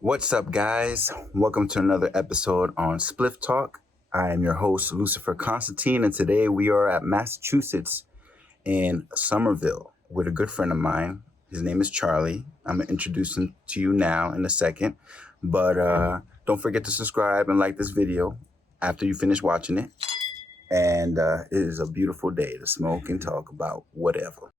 What's up, guys? Welcome to another episode on Spliff Talk. I am your host, Lucifer Constantine, and today we are at Massachusetts in Somerville with a good friend of mine. His name is Charlie. I'm going to introduce him to you now in a second, but don't forget to subscribe and like this video after you finish watching it. And it is a beautiful day to smoke and talk about whatever.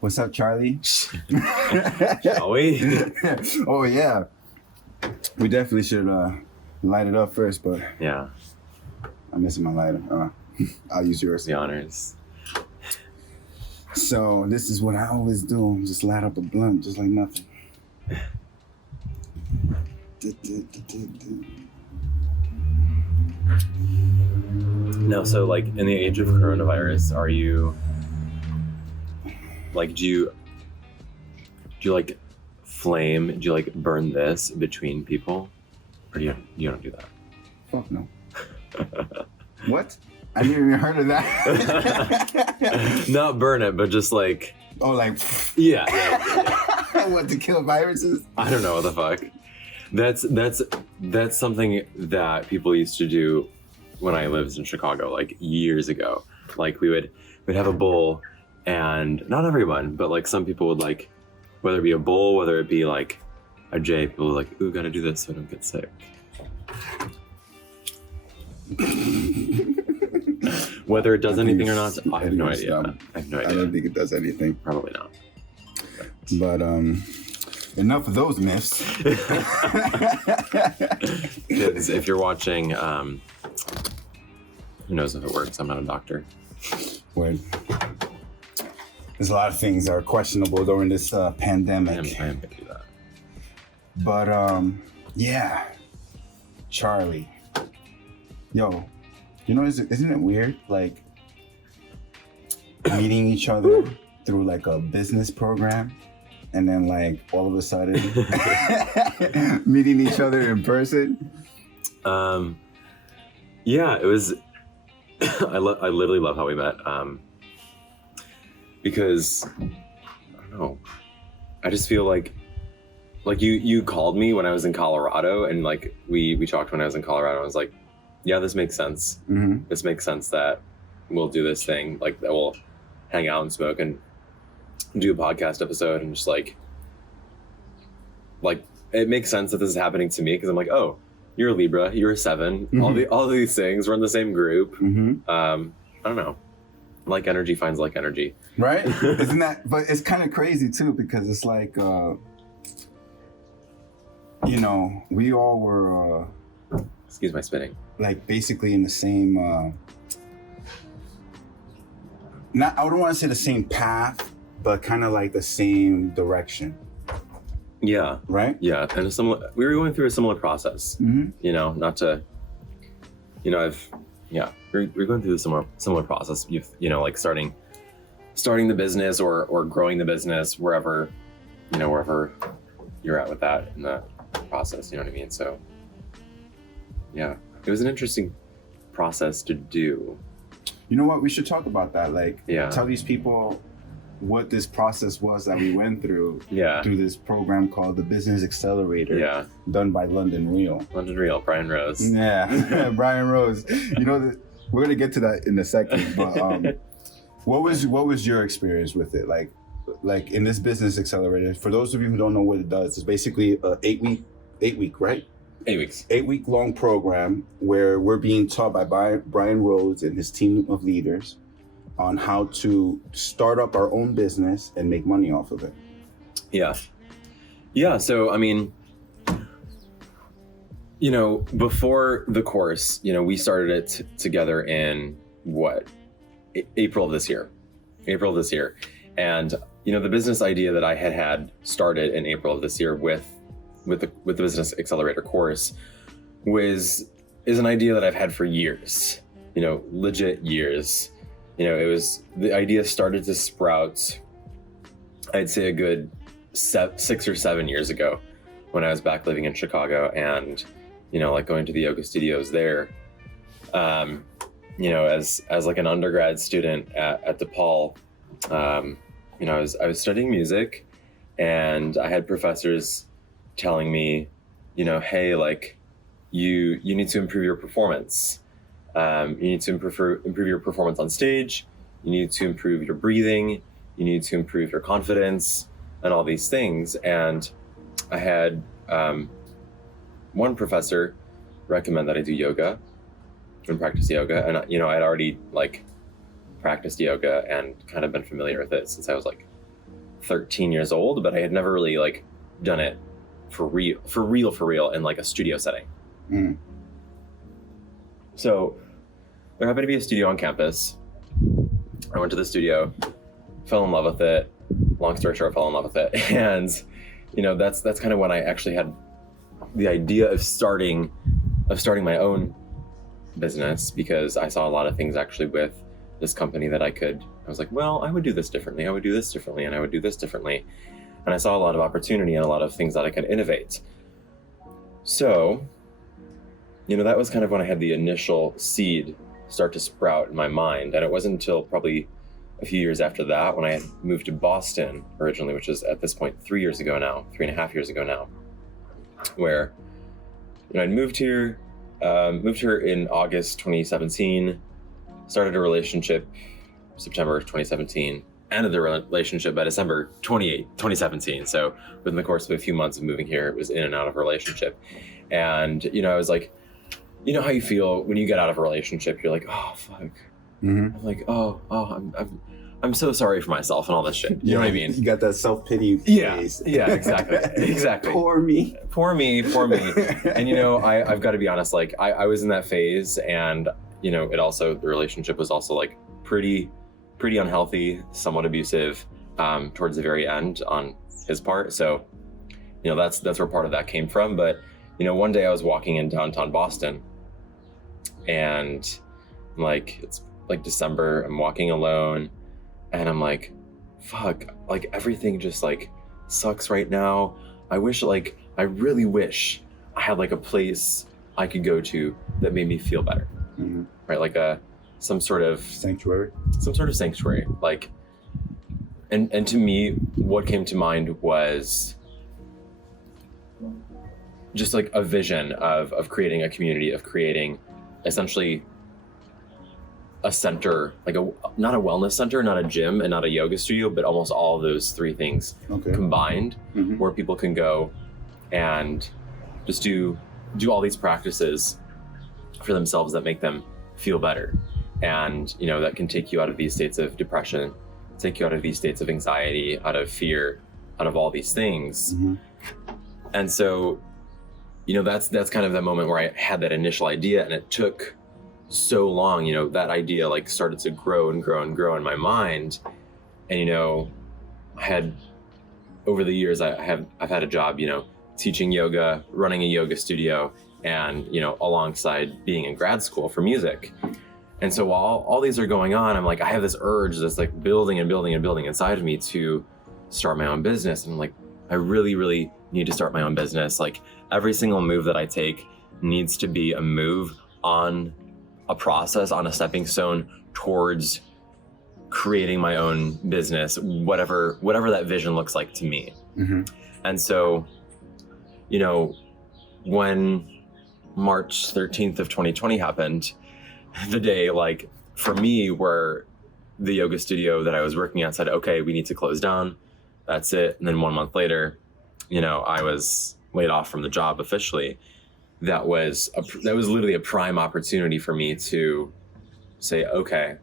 What's up, Charlie? Shall we? Oh, yeah. We definitely should light it up first, but Yeah, I'm missing my lighter. I'll use yours. the honors. So this is what I always do. Just light up a blunt, just like nothing. No, so like in the age of coronavirus, are you like do you like flame? Do you like burn this between people, or do you don't do that? Fuck no. What? I didn't even heard of that. Not burn it, but just like Oh, like yeah. what, to kill viruses? I don't know what the fuck. That's something that people used to do when I lived in Chicago, like years ago. Like we'd have a bowl, and not everyone, but like some people would like, whether it be a bowl, whether it be like a J, people would like, ooh, gotta do this so I don't get sick. Whether it does anything or not, I have no idea. I don't think it does anything. Probably not. But enough of those myths. Kids, if you're watching, who knows if it works? I'm not a doctor. When there's a lot of things that are questionable during this pandemic. I am gonna do that. But yeah, Charlie. Yo, you know, isn't it weird, like meeting each other through like a business program, and then like all of a sudden meeting each other in person? Yeah, it was. I literally love how we met. Because I don't know. I just feel like you called me when I was in Colorado, and like we talked when I was in Colorado. I was like, yeah, this makes sense. Mm-hmm. This makes sense that we'll do this thing, like that we'll hang out and smoke and do a podcast episode, and just like it makes sense that this is happening to me, because I'm like, oh, you're a Libra, you're a 7, Mm-hmm. all these things, we're in the same group. Mm-hmm. I don't know, like energy finds like energy, Right? Isn't that? But it's kind of crazy too, because it's like you know, we all were excuse my spitting. like basically in the same not, I don't want to say the same path, but kind of like the same direction, Yeah, right? yeah, and we were going through a similar process. Mm-hmm. You know, not to, you know, we're going through a similar process. You know, like starting the business or growing the business, wherever you're at with that in that process. You know what I mean? So yeah, it was an interesting process to do. You know what? We should talk about that. Like, Yeah. tell these people what this process was that we went through Yeah, through this program called the Business Accelerator, yeah. done by London Real. London Real, Brian Rose. Yeah, Brian Rose. You know, we're gonna get to that in a second. But what was your experience with it? Like in this Business Accelerator, for those of you who don't know what it does, it's basically a 8 week, right? 8 weeks. 8 week long program where we're being taught by Brian Rose and his team of leaders on how to start up our own business and make money off of it. Yeah. So, I mean, Before the course, we started it together in April of this year. And, the business idea that I had started in April of this year with the Business Accelerator course is an idea that I've had for years, legit years. The idea started to sprout, I'd say a good 6 or 7 years ago when I was back living in Chicago and, going to the yoga studios there. As like an undergrad student at DePaul, I was studying music, and I had professors telling me, hey, like you need to improve your performance. You need to improve your performance on stage. You need to improve your breathing. You need to improve your confidence and all these things. And I had one professor recommend that I do yoga and practice yoga. And, I'd already practiced yoga and kind of been familiar with it since I was 13 years old, but I had never really done it for real in a studio setting. Mm. So there happened to be a studio on campus. I went to the studio, fell in love with it. Long story short, I fell in love with it. And, that's kind of when I actually had the idea of starting my own business, because I saw a lot of things actually with this company that I was like, well, I would do this differently. I would do this differently. And I would do this differently. And I saw a lot of opportunity and a lot of things that I could innovate. So, that was kind of when I had the initial seed start to sprout in my mind. And it wasn't until probably a few years after that, when I had moved to Boston originally, which is at this point 3.5 years ago now, where I'd moved here in August 2017, started a relationship September 2017, ended the relationship by December 2017. So within the course of a few months of moving here, it was in and out of a relationship. And, I was like, how you feel when you get out of a relationship, you're like, oh, fuck. Mm-hmm. I'm like, I'm so sorry for myself and all this shit. You know what I mean? You got that self-pity phase. Yeah, exactly. Poor me. And, I've got to be honest, I was in that phase, and, the relationship was also pretty unhealthy, somewhat abusive, towards the very end on his part. So, that's where part of that came from. But, one day I was walking in downtown Boston, and it's December, I'm walking alone, and I'm like, fuck, everything just sucks right now. I really wish I had a place I could go to that made me feel better. Mm-hmm. Right? Some sort of sanctuary. And to me, what came to mind was just a vision of creating a community, of creating essentially a center, not a wellness center, not a gym, and not a yoga studio, but almost all of those three things combined, mm-hmm. where people can go and just do all these practices for themselves that make them feel better. And, that can take you out of these states of depression, take you out of these states of anxiety, out of fear, out of all these things. Mm-hmm. And so, that's kind of the moment where I had that initial idea, and it took so long, that idea started to grow and grow and grow in my mind. And, I had, over the years, I've had a job, teaching yoga, running a yoga studio, and, alongside being in grad school for music. And so while all these are going on, I'm I have this urge that's building and building and building inside of me to start my own business. And I'm I really, really need to start my own business. Every single move that I take needs to be a move on a process, on a stepping stone towards creating my own business, whatever that vision looks like to me. Mm-hmm. And so, when March 13th of 2020 happened, the day, for me, where the yoga studio that I was working at said, okay, we need to close down. That's it. And then 1 month later, I was laid off from the job officially. That was literally a prime opportunity for me to say, okay,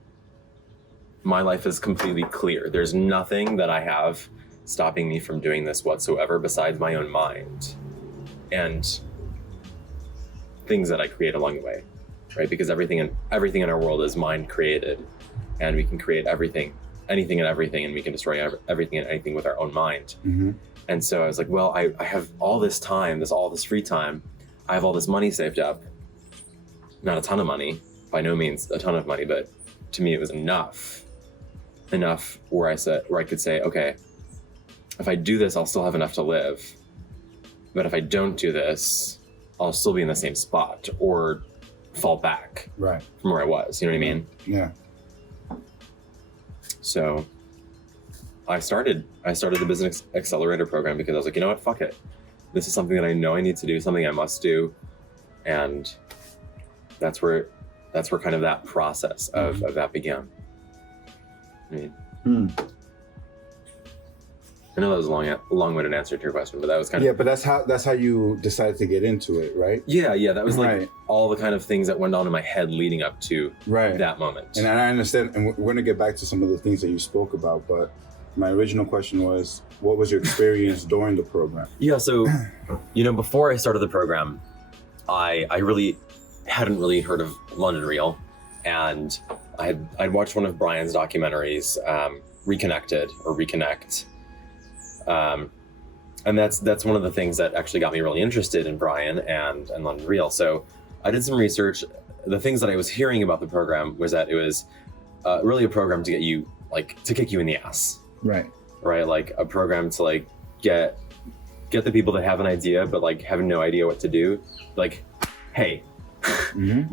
my life is completely clear. There's nothing that I have stopping me from doing this whatsoever besides my own mind. And things that I create along the way, right? Because everything in our world is mind created, and we can create anything and everything, and we can destroy everything and anything with our own mind. Mm-hmm. And so I was like, well, I have all this time, all this free time. I have all this money saved up. Not a ton of money, by no means a ton of money, but to me it was enough where I could say, okay, if I do this, I'll still have enough to live. But if I don't do this, I'll still be in the same spot or fall back Right. from where I was. You know what I mean? Yeah. So I started the Business Accelerator program because I was like, you know what, fuck it. This is something that I know I need to do, something I must do. And that's where kind of that process of that began. I mean, I know that was a long-winded answer to your question, but that was kind of... Yeah, but that's how you decided to get into it, right? Yeah, that was like Right. all the kind of things that went on in my head leading up to Right. that moment. And I understand, and we're gonna get back to some of the things that you spoke about, but my original question was, what was your experience during the program? Yeah, so, before I started the program, I really hadn't really heard of London Real, and I'd watched one of Brian's documentaries, Reconnect. And that's one of the things that actually got me really interested in Brian and London Real. So I did some research. The things that I was hearing about the program was that it was really a program to get you, to kick you in the ass. Right. Right? Like a program to get the people that have an idea but have no idea what to do. Like, hey,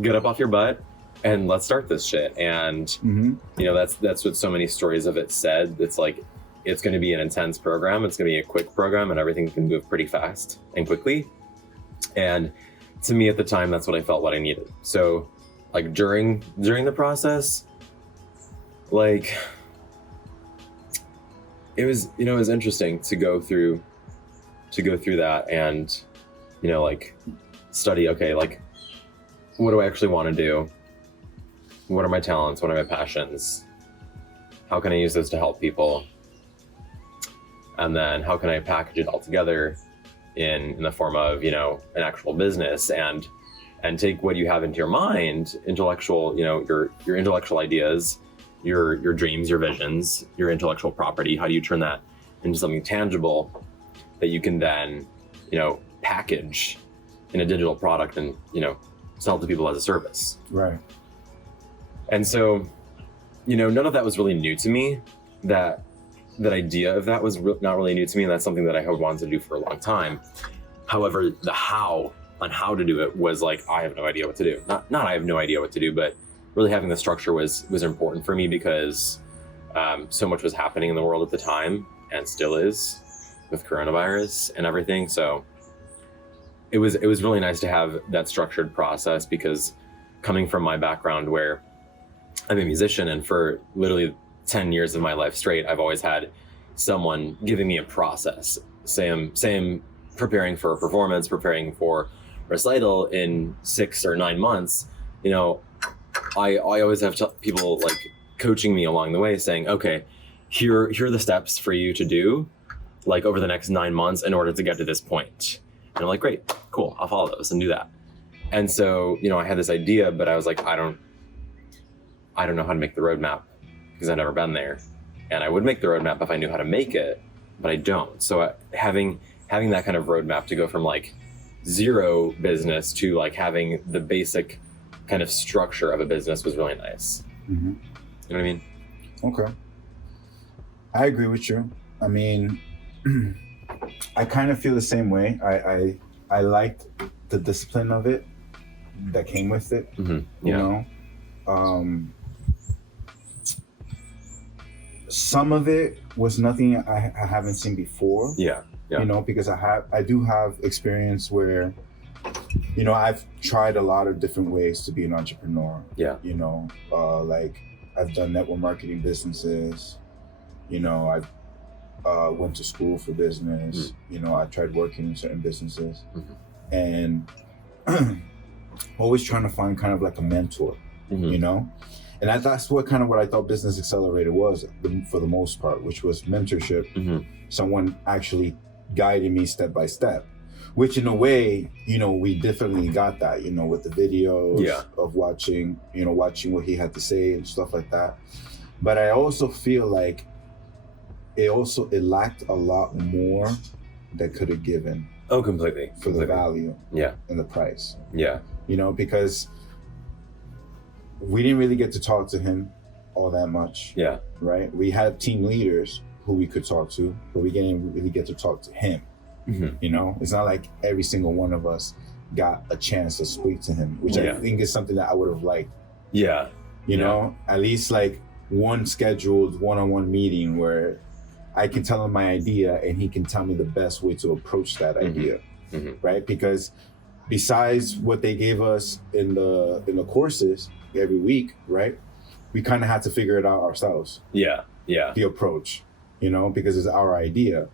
get up off your butt and let's start this shit. And that's what so many stories of it said. It's it's going to be an intense program. It's going to be a quick program, and everything can move pretty fast and quickly. And to me at the time, that's what I felt what I needed. So during the process, it was interesting to go through that and study, okay, what do I actually want to do? What are my talents? What are my passions? How can I use those to help people? And then how can I package it all together in the form of, an actual business and take what you have into your mind, intellectual, your intellectual ideas, your dreams, your visions, your intellectual property. How do you turn that into something tangible that you can then, package in a digital product and, sell to people as a service? Right. And so, none of that was really new to me. That idea of that was not really new to me, and that's something that I had wanted to do for a long time. However, the how to do it was I have no idea what to do. Not I have no idea what to do, but really having the structure was important for me because so much was happening in the world at the time and still is with coronavirus and everything. So it was really nice to have that structured process, because coming from my background where I'm a musician, and for literally 10 years of my life straight, I've always had someone giving me a process. Say I'm preparing for a performance, preparing for recital in 6 or 9 months, I always have people coaching me along the way saying, okay, here are the steps for you to do over the next 9 months in order to get to this point. And I'm like, great, cool, I'll follow those and do that. And so, I had this idea, but I was like, I don't know how to make the roadmap because I've never been there. And I would make the roadmap if I knew how to make it, but I don't. So having that kind of roadmap to go from zero business to having the basic kind of structure of a business was really nice. Mm-hmm. You know what I mean? Okay. I agree with you. I mean, I kind of feel the same way. I liked the discipline of it that came with it. Mm-hmm. You know? Some of it was nothing I haven't seen before. Yeah. Because I do have experience where, I've tried a lot of different ways to be an entrepreneur. Yeah. I've done network marketing businesses. I've went to school for business. I tried working in certain businesses, and always trying to find kind of a mentor. And that's what I thought Business Accelerator was for the most part, which was mentorship, someone actually guiding me step by step. which in a way, we definitely got that, with the videos of watching what he had to say and stuff like that. But I also feel like it lacked a lot more that could have given. Oh, completely. For the value. Yeah. And the price. Yeah. Because we didn't really get to talk to him all that much. Yeah. Right? We had team leaders who we could talk to, but we didn't really get to talk to him. Mm-hmm. It's not like every single one of us got a chance to speak to him, which I think is something that I would have liked. Yeah. At least like one scheduled one-on-one meeting where I can tell him my idea and he can tell me the best way to approach that idea. Right? Because besides what they gave us in the courses every week, right? We kind of had to figure it out ourselves. Yeah. Yeah. The approach, because it's our idea.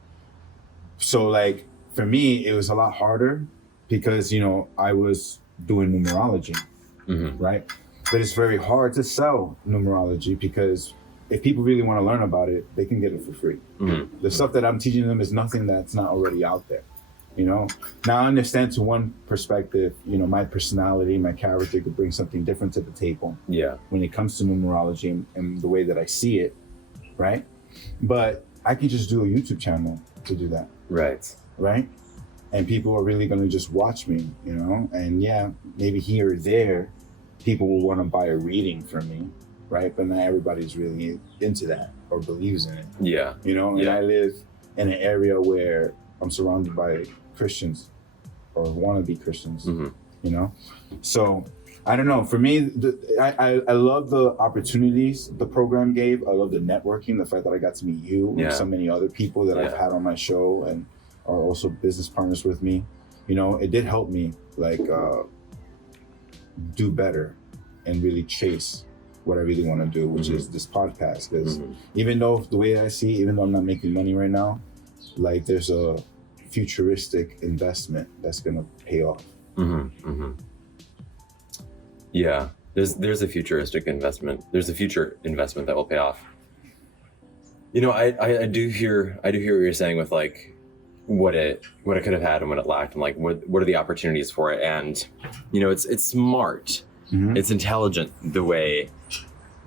So like for me, it was a lot harder because, I was doing numerology, right? But it's very hard to sell numerology because if people really want to learn about it, they can get it for free. The stuff that I'm teaching them is nothing that's not already out there, Now I understand to one perspective, my personality, my character could bring something different to the table. Yeah. When it comes to numerology and the way that I see it, right? But I can just do a YouTube channel to do that. Right? And people are really going to just watch me, And yeah, maybe here or there, people will want to buy a reading from me, right? But not everybody's really into that or believes in it. Yeah. And I live in an area where I'm surrounded by Christians or wannabe Christians, So I don't know. For me, I love the opportunities the program gave. I love the networking, the fact that I got to meet you and so many other people that I've had on my show and are also business partners with me. It did help me do better and really chase what I really want to do, which is this podcast. Because even though the way I see, even though I'm not making money right now, like there's a futuristic investment that's going to pay off. Yeah, there's a futuristic investment. There's a future investment that will pay off. I do hear what you're saying with like what it could have had and what it lacked, and like what are the opportunities for it. And it's smart, it's intelligent the way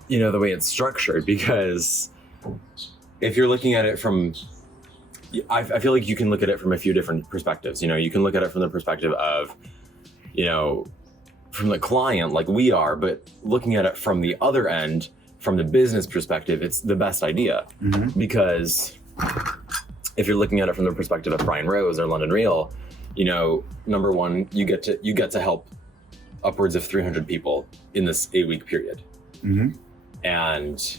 it's structured, because if you're looking at it from, I feel like you can look at it from a few different perspectives. You can look at it from the perspective of, from the client like we are, but looking at it from the other end, from the business perspective, it's the best idea. Because if you're looking at it from the perspective of Brian Rose or London Real, number one, you get to help upwards of 300 people in this 8-week period. And,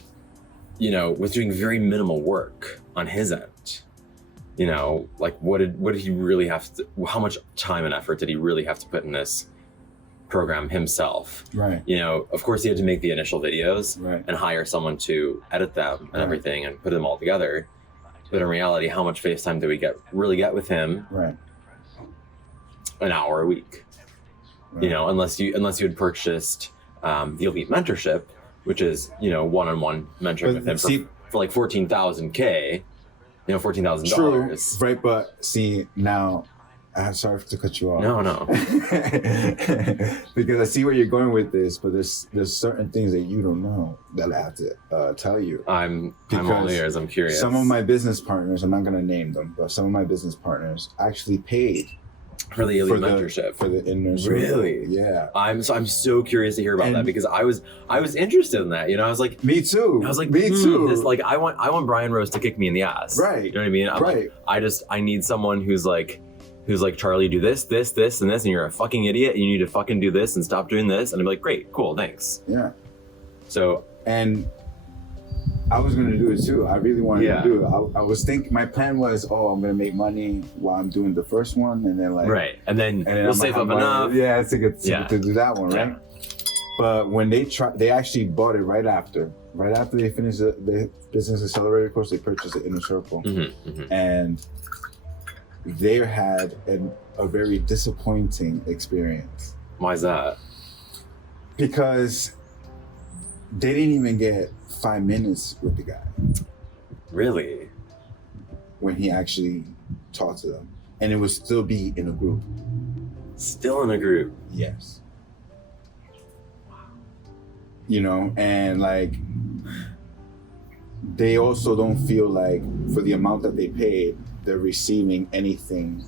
with doing very minimal work on his end, like what did he really have to, how much time and effort did he really have to put in this program himself? Right. Of course he had to make the initial videos and hire someone to edit them and everything and put them all together. But in reality, how much FaceTime did we really get with him? Right. An hour a week. Right. Unless you had purchased the Elite Mentorship, which is, one-on-one mentoring with him for like $14,000, $14,000. True, right? But see, now, I'm sorry to cut you off. No. Because I see where you're going with this, but there's certain things that you don't know that I have to tell you. I'm all ears. I'm curious. Some of my business partners, I'm not going to name them, but some of my business partners actually paid for the Elite Mentorship. For the inner circle. Really? Yeah. I'm so curious to hear about that, because I was interested in that. I was like, me too. I was like, me too. This, like, I want Brian Rose to kick me in the ass. Right. You know what I mean? I'm like, I need someone who's like, Charlie, do this, this, this, and this, and you're a fucking idiot, and you need to fucking do this and stop doing this. And I'm like, great, cool, thanks. Yeah. So, and I was going to do it too. I really wanted to do it. I was thinking, my plan was, I'm going to make money while I'm doing the first one, and then right. And then we'll save up enough. Yeah, to do that one, right? But when they actually bought it right after they finished the Business Accelerator course, they purchased the Inner Circle. And they had a very disappointing experience. Why is that? Because they didn't even get 5 minutes with the guy. Really? When he actually talked to them. and it would still be in a group. Still in a group. Yes. You know, and like they also don't feel like for the amount that they paid, they're receiving anything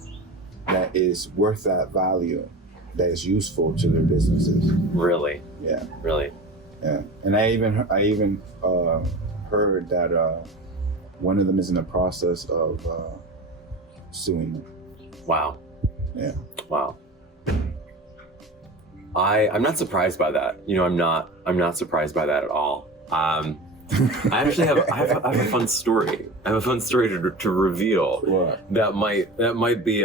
that is worth that value, that is useful to their businesses. Really? Yeah. Really? Yeah. And I even heard that one of them is in the process of suing them. Wow. Yeah. Wow. I'm not surprised by that. You know, I'm not surprised by that at all. I actually have a fun story. I have a fun story to reveal. What? That might be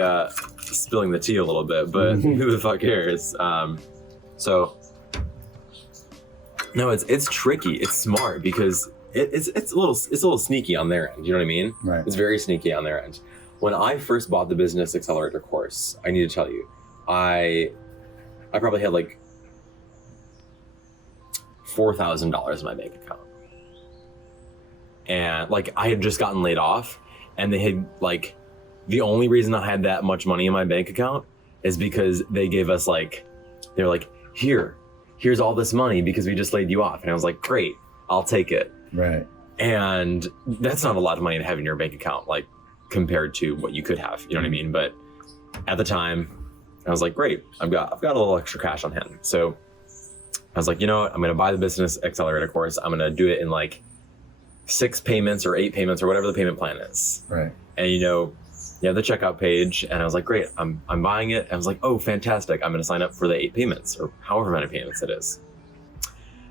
spilling the tea a little bit, but who the fuck cares? So no, it's tricky. It's smart because it's a little sneaky on their end. You know what I mean? Right. It's very sneaky on their end. When I first bought the Business Accelerator course, I need to tell you, I probably had like $4,000 in my bank account. And like I had just gotten laid off, and they had like, the only reason I had that much money in my bank account is because they gave us like, they were like, here's all this money because we just laid you off. And I was like, great, I'll take it. Right. And that's not a lot of money to have in your bank account, like compared to what you could have, you know what I mean? But at the time I was like, great, I've got a little extra cash on hand. So I was like, you know what, I'm going to buy the Business Accelerator course. I'm going to do it in like 6 payments or 8 payments or whatever the payment plan is. Right. And you know, you have the checkout page, and I was like, great, I'm buying it. And I was like, oh, fantastic, I'm going to sign up for the 8 payments or however many payments it is.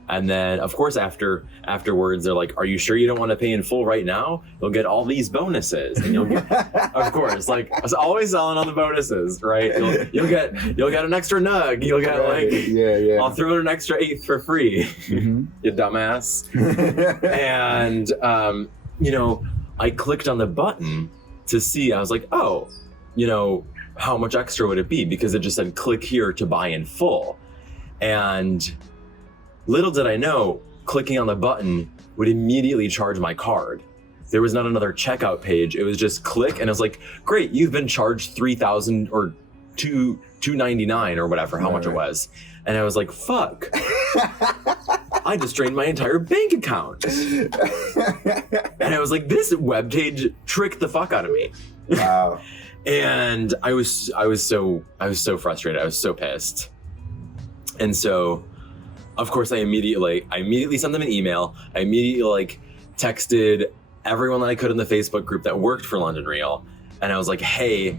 And then, of course, afterwards, they're like, are you sure you don't want to pay in full right now? You'll get all these bonuses. And you'll get, of course, like, I was always selling on the bonuses, right? You'll get an extra nug. You'll get Right. like, yeah. I'll throw in an extra 8th for free, Mm-hmm. you dumbass. And, you know, I clicked on the button to see, I was like, oh, you know, how much extra would it be? Because it just said, click here to buy in full. And little did I know, clicking on the button would immediately charge my card. There was not another checkout page. It was just click, and I was like, great, you've been charged $3,000 or $299 or whatever, how much it was. And I was like, fuck. I just drained my entire bank account. And I was like, this web page tricked the fuck out of me. Wow. And I was so frustrated. I was so pissed. And so, of course, I immediately sent them an email. I immediately like texted everyone that I could in the Facebook group that worked for London Real. And I was like, hey,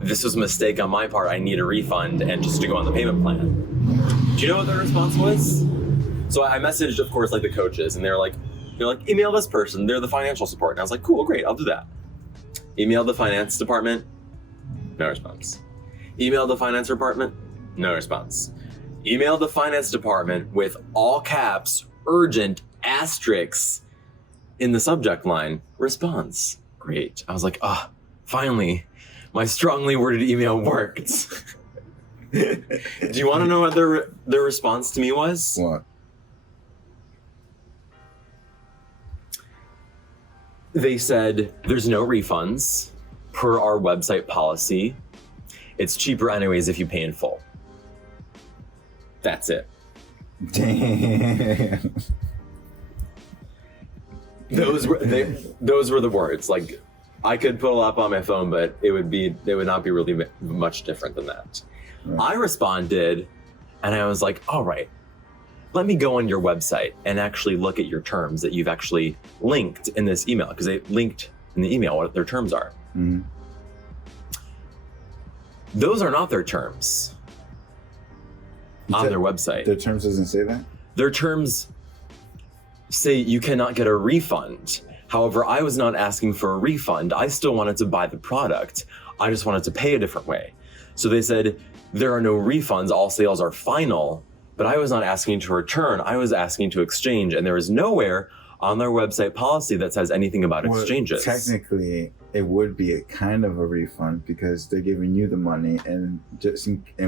this was a mistake on my part. I need a refund and just to go on the payment plan. Do you know what their response was? So I messaged, of course, like the coaches, and they're like, email this person. They're the financial support. And I was like, cool, great, I'll do that. Email the finance department, no response. Email the finance department, no response. Email the finance department with all caps, urgent, asterisks in the subject line, response. Great. I was like, finally, my strongly worded email worked. Do you want to know what their response to me was? What? They said, there's no refunds per our website policy. It's cheaper anyways if you pay in full. That's it. Damn. Those were the words. Like, I could pull up on my phone, but it would not be really much different than that. Right. I responded, and I was like, all right, let me go on your website and actually look at your terms that you've actually linked in this email, because they linked in the email what their terms are. Mm-hmm. Those are not their terms on their website. Their terms doesn't say that? Their terms say you cannot get a refund. However, I was not asking for a refund. I still wanted to buy the product. I just wanted to pay a different way. So they said, there are no refunds, all sales are final, but I was not asking to return, I was asking to exchange, and there is nowhere on their website policy that says anything about exchanges. Technically, it would be a kind of a refund because they're giving you the money, and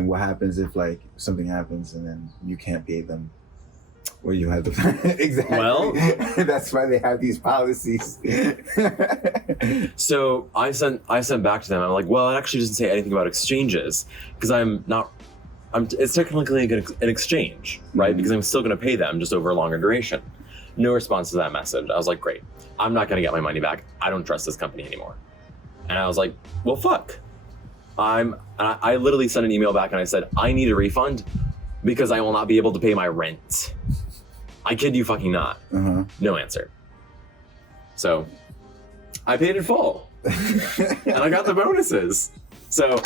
what happens if like something happens and then you can't pay them? Well, you had to exactly. Well- that's why they have these policies. So I sent back to them. I'm like, well, it actually doesn't say anything about exchanges because it's technically an exchange, right? Because I'm still going to pay them just over a longer duration. No response to that message. I was like, great. I'm not going to get my money back. I don't trust this company anymore. And I was like, well, fuck. I literally sent an email back and I said, I need a refund because I will not be able to pay my rent. I kid you fucking not. Uh-huh. No answer. So I paid in full and I got the bonuses. So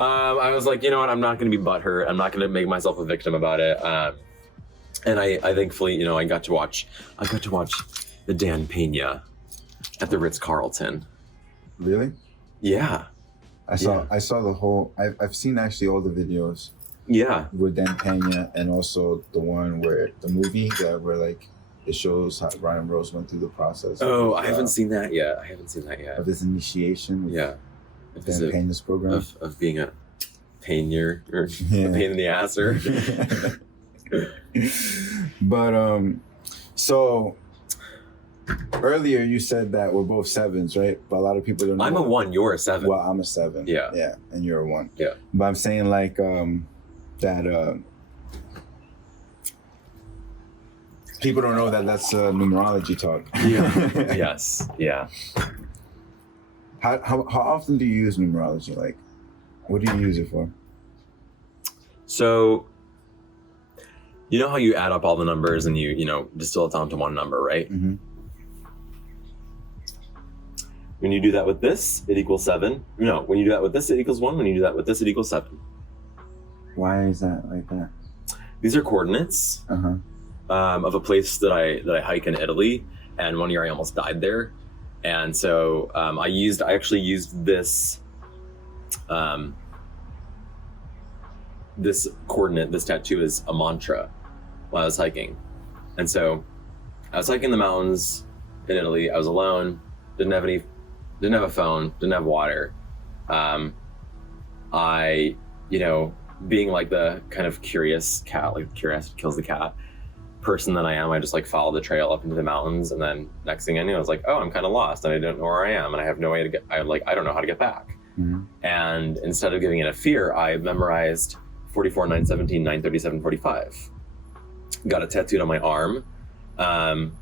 I was like, you know what? I'm not going to be butthurt. I'm not going to make myself a victim about it. And I thankfully, you know, I got to watch the Dan Pena at the Ritz-Carlton. Really? Yeah. I saw the whole. I've seen actually all the videos. Yeah. With Dan Pena, and also the one where the movie where like it shows how Ryan Rose went through the process. Oh, I haven't seen that yet. Of his initiation. With Yeah. Dan Pena's program of being a painier or Yeah. a pain in the ass or. But so earlier you said that we're both sevens, right? But a lot of people don't know. I'm a 1, you're a 7. Well, I'm a 7. Yeah. And you're a 1. Yeah. But I'm saying like that people don't know that that's numerology talk. Yeah. Yes. Yeah. How often do you use numerology? Like, what do you use it for? So, you know how you add up all the numbers and you know, distill it down to one number, right? Mm-hmm. When you do that with this, it equals 7. No, when you do that with this, it equals 1. When you do that with this, it equals 7. Why is that like that? These are coordinates Uh-huh. of a place that I hike in Italy, and one year I almost died there, and so I actually used this this coordinate, this tattoo, as a mantra while I was hiking, and so I was hiking the mountains in Italy. I was alone, didn't have a phone, didn't have water. I, you know, being like the kind of curious cat, like curiosity kills the cat person that I am, I just like followed the trail up into the mountains, and then next thing I knew, I was like, oh, I'm kind of lost and I don't know where I am, and I have no way to get, I don't know how to get back. Mm-hmm. And instead of giving it a fear, I memorized 44, 9, 17, 9, 37, 45. Got it tattooed on my arm. And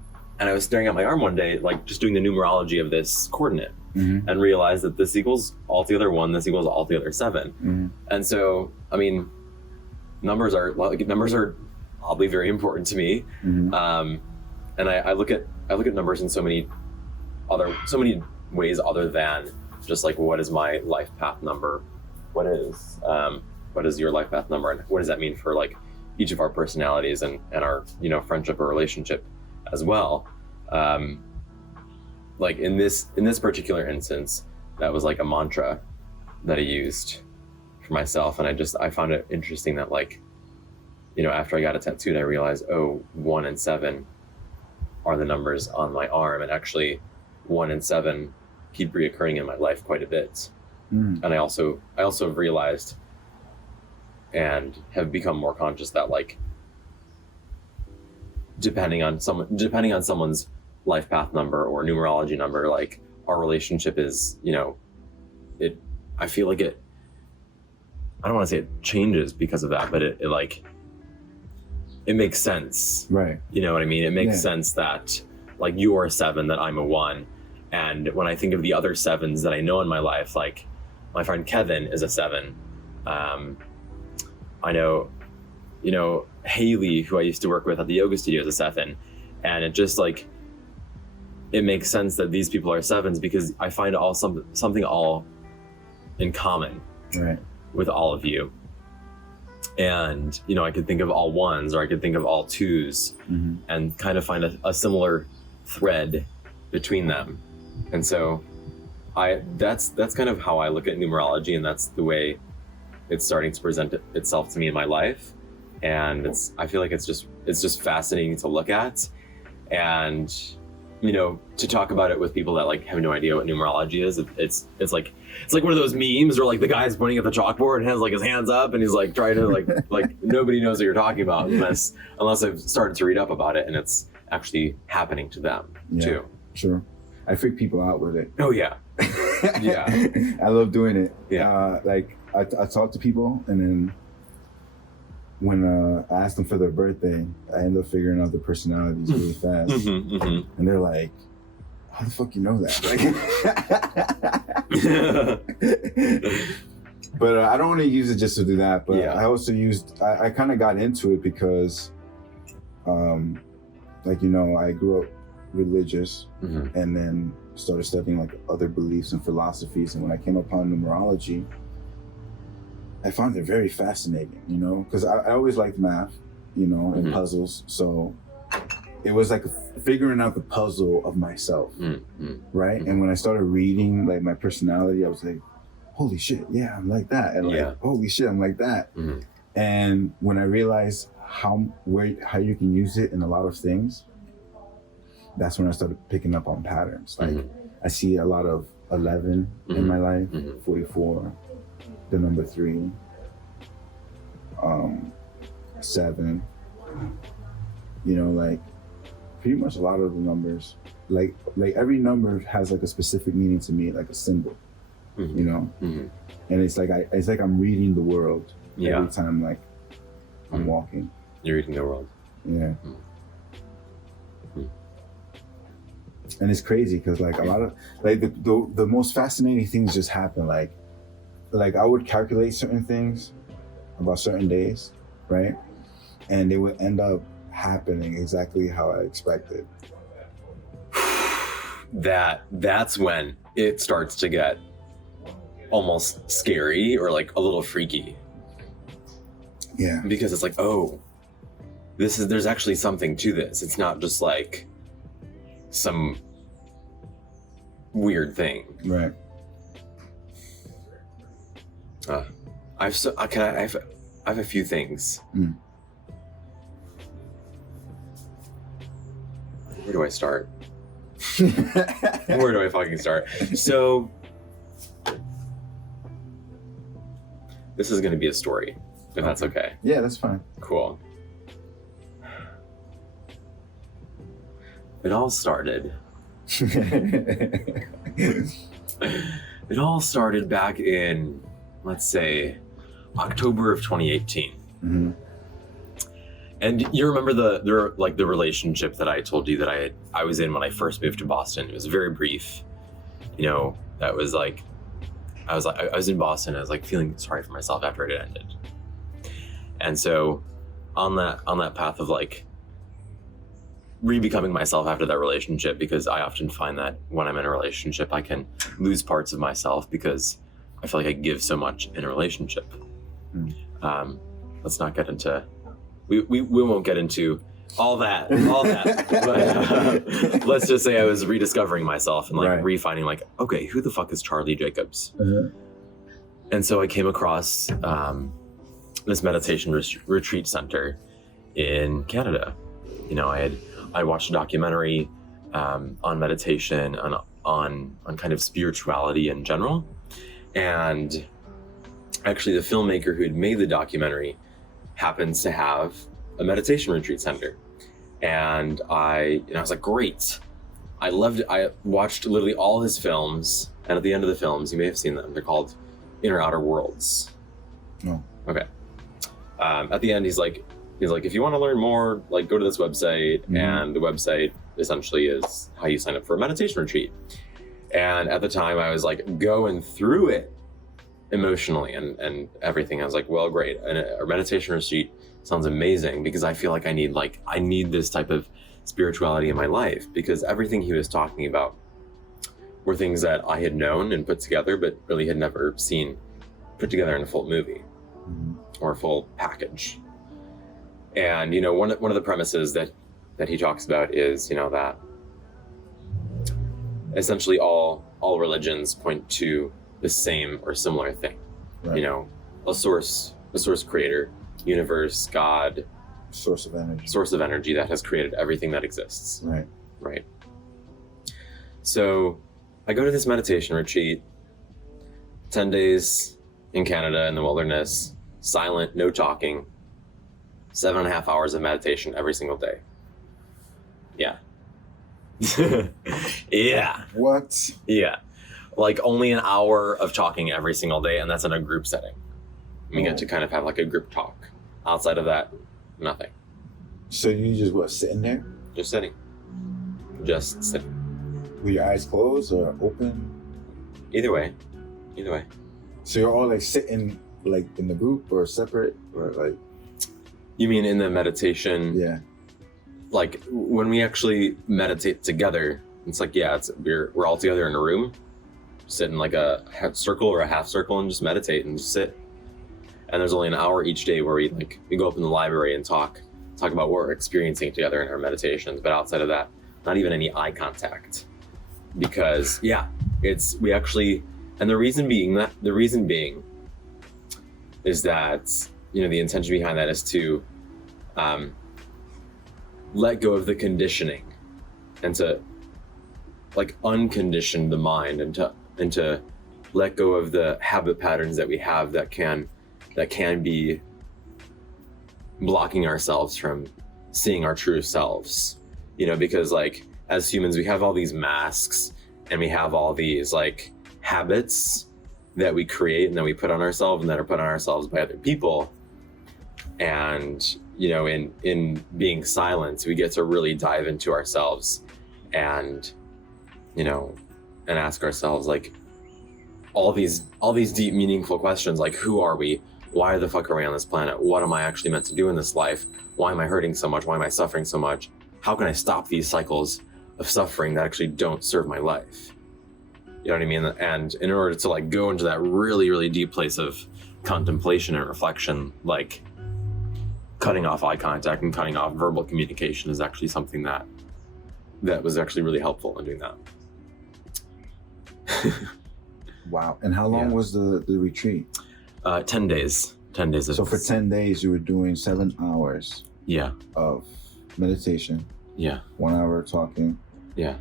I was staring at my arm one day, like just doing the numerology of this coordinate, Mm-hmm. and realized that this equals altogether 1, this equals altogether 7. Mm-hmm. And so, I mean, numbers are oddly very important to me. Mm-hmm. And I look at numbers in so many ways other than just like, what is my life path number? What is your life path number? And what does that mean for like each of our personalities and our, you know, friendship or relationship as well? Like in this particular instance, that was like a mantra that I used for myself. And I found it interesting that, like, you know, after I got it tattooed, I realized, 1 and 7 are the numbers on my arm. And actually 1 and 7 keep reoccurring in my life quite a bit. Mm-hmm. And I also realized and have become more conscious that, like, depending on someone's life path number or numerology number, like, our relationship is, you know, I feel like I don't want to say it changes because of that, but it makes sense. Right. You know what I mean? It makes sense that, like, you are a 7, that I'm a 1. And when I think of the other 7s that I know in my life, like my friend Kevin is a 7. I know, you know, Haley, who I used to work with at the yoga studio, is a 7. And it just, like, it makes sense that these people are 7s because I find something all in common, right, with all of you. And, you know, I could think of all 1s, or I could think of all 2s, mm-hmm. and kind of find a similar thread between them. And so that's kind of how I look at numerology, and that's the way it's starting to present itself to me in my life. And I feel like it's just fascinating to look at. And you know, to talk about it with people that like have no idea what numerology is, it's like one of those memes where like the guy's pointing at the chalkboard and has like his hands up and he's like trying to like nobody knows what you're talking about unless I've started to read up about it and it's actually happening to them too. Sure. I freak people out with it. Oh yeah. Yeah. I love doing it. Yeah. Like I talk to people and then when I ask them for their birthday, I end up figuring out their personalities really fast. And they're like, how the fuck you know that? But I don't want to use it just to do that. But I also I kind of got into it because, like, you know, I grew up religious and then started studying like other beliefs and philosophies. And when I came upon numerology, I found it very fascinating, you know, because I always liked math, you know, and puzzles. So it was like figuring out the puzzle of myself, right? And when I started reading like my personality, I was like, holy shit, yeah, I'm like that. And like, holy shit, I'm like that. And when I realized how you can use it in a lot of things, that's when I started picking up on patterns. Like I see a lot of 11 in my life, 44. The number 3, 7, you know, like pretty much a lot of the numbers, like every number has like a specific meaning to me, like a symbol, you know, and it's like I'm reading the world every time like I'm walking. You're reading the world. Yeah. And it's crazy because like a lot of like the most fascinating things just happen. Like I would calculate certain things about certain days, right? And they would end up happening exactly how I expected. That's when it starts to get almost scary or like a little freaky. Yeah. Because it's like, oh, there's actually something to this. It's not just like some weird thing. Right. I have a few things. Where do I start? Where do I fucking start? So this is going to be a story, if that's okay. Yeah, that's fine. Cool. It all started back in, let's say, October of 2018. And you remember the relationship that I told you that I was in when I first moved to Boston. It was very brief. You know, that was like I was in Boston. I was like feeling sorry for myself after it ended. And so on that path of like re-becoming myself after that relationship, because I often find that when I'm in a relationship, I can lose parts of myself because I feel like I give so much in a relationship. Let's not get into, we won't get into all that. But let's just say I was rediscovering myself and like refining like, okay, who the fuck is Charlie Jacobs? And so I came across this meditation retreat center in Canada. You know, I watched a documentary on meditation, on kind of spirituality in general. And actually the filmmaker who had made the documentary happens to have a meditation retreat center. And I was like, great. I loved it. I watched literally all his films. And at the end of the films, you may have seen them. They're called Inner Outer Worlds. No. Okay. At the end, he's like, if you want to learn more, like go to this website. And the website essentially is how you sign up for a meditation retreat. And at the time I was like going through it emotionally and everything. I was like, well, great. And a meditation retreat sounds amazing because I feel like I need this type of spirituality in my life, because everything he was talking about were things that I had known and put together, but really had never seen put together in a full movie or a full package. And, you know, one of the premises that he talks about is, you know, that essentially all religions point to the same or similar thing. You know, a source creator, universe, God, source of energy that has created everything that exists. Right. So I go to this meditation retreat, 10 days in Canada in the wilderness, silent, no talking, 7.5 hours of meditation every single day. Yeah. Yeah. What? Yeah. Like only an hour of talking every single day, and that's in a group setting. We get to kind of have like a group talk. Outside of that, nothing. So you just what, sitting there Just sitting. Just sitting. with your eyes closed or open? Either way. Either way. So you're all like sitting like in the group or separate or like? You mean in the meditation? Yeah. Like when we actually meditate together, it's like, yeah, we're all together in a room, sit in like a circle or a half circle and just meditate and just sit. And there's only an hour each day where we go up in the library and talk about what we're experiencing together in our meditations. But outside of that, not even any eye contact, because we actually, and the reason being is that, you know, the intention behind that is to let go of the conditioning and to like uncondition the mind and to let go of the habit patterns that we have that can be blocking ourselves from seeing our true selves, you know, because like as humans we have all these masks and we have all these like habits that we create and that we put on ourselves and that are put on ourselves by other people. And you know, in being silent, we get to really dive into ourselves and, you know, and ask ourselves like all these deep meaningful questions, like who are we? Why the fuck are we on this planet? What am I actually meant to do in this life? Why am I hurting so much? Why am I suffering so much? How can I stop these cycles of suffering that actually don't serve my life? You know what I mean? And in order to like go into that really, really deep place of contemplation and reflection, like cutting off eye contact and cutting off verbal communication is actually something that was actually really helpful in doing that. Wow. And how long was the retreat? 10 days. 10 days. So for 10 days, you were doing 7 hours of meditation. Yeah. 1 hour talking. Yeah.